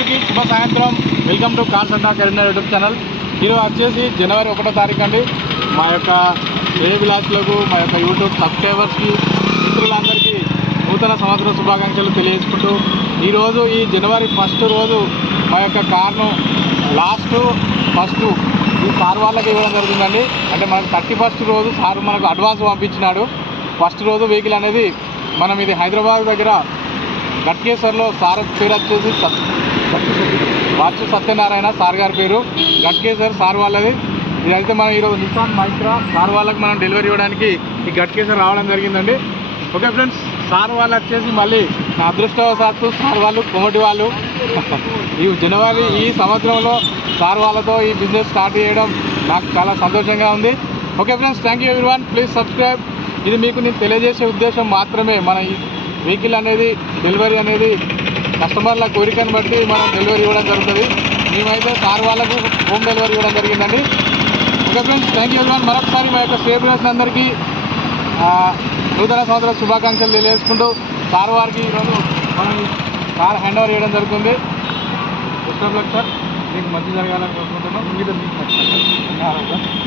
అందరికీ శుభ సాయంత్రం. వెల్కమ్ టు కాల్ సంతా కరీంనగర్ యూట్యూబ్ ఛానల్ ఈరోజు వచ్చేసి జనవరి ఒకటో తారీఖు అండి. మా యొక్క ఏ విలాసులకు మా యొక్క యూట్యూబ్ సబ్స్క్రైబర్స్కి మిత్రులందరికీ నూతన సంవత్సర శుభాకాంక్షలు తెలియజేసుకుంటూ ఈరోజు ఈ జనవరి ఫస్ట్ రోజు మా యొక్క కార్ను లాస్ట్ ఫస్ట్ ఈ సార్ వాళ్ళకి ఇవ్వడం జరిగిందండి. అంటే మనకు థర్టీ ఫస్ట్ రోజు సార్ మనకు అడ్వాన్స్ పంపించినాడు. ఫస్ట్ రోజు వెహికల్ అనేది మనం ఇది హైదరాబాద్ దగ్గర గట్కేశ్వర్లో సార్ పేరు వచ్చేసి సత్- వాచు సత్యనారాయణ సార్ గారి పేరు. గట్కేశ్వర్ సార్ వాళ్ళది. ఇదైతే మనం ఈరోజు నిసాన్ మైత్రా సార్ వాళ్ళకి మనం డెలివరీ ఇవ్వడానికి ఈ గట్కేశ్వర్ రావడం జరిగిందండి. ఓకే ఫ్రెండ్స్ సార్ వాళ్ళు వచ్చేసి మళ్ళీ నా అదృష్టవశాత్తు సార్ వాళ్ళు కొమటి వాళ్ళు. ఈ జనవరి ఈ సంవత్సరంలో సార్ వాళ్ళతో ఈ బిజినెస్ స్టార్ట్ చేయడం నాకు చాలా సంతోషంగా ఉంది. Okay friends thank you one please subscribe ఇది మీకు నేను తెలియజేసే ఉద్దేశం మాత్రమే. మన వెహికల్ అనేది డెలివరీ అనేది కస్టమర్ల కోరికను బట్టి మనం డెలివరీ ఇవ్వడం జరుగుతుంది. మేమైతే సార్ వాళ్ళకు హోమ్ డెలివరీ ఇవ్వడం జరిగిందండి. Okay friends thank you one మరొకసారి మా యొక్క సేఫ్ అందరికీ నూతన సంవత్సర శుభాకాంక్షలు తెలియజేసుకుంటూ సార్ వారికి ఈరోజు మనం కార్ హ్యాండ్ ఓవర్ చేయడం జరుగుతుంది. బెస్ట్ ఆఫ్ లక్ సార్ మీకు మంచి జరగాలని కోరుకుంటున్నాం. మీకు మీకు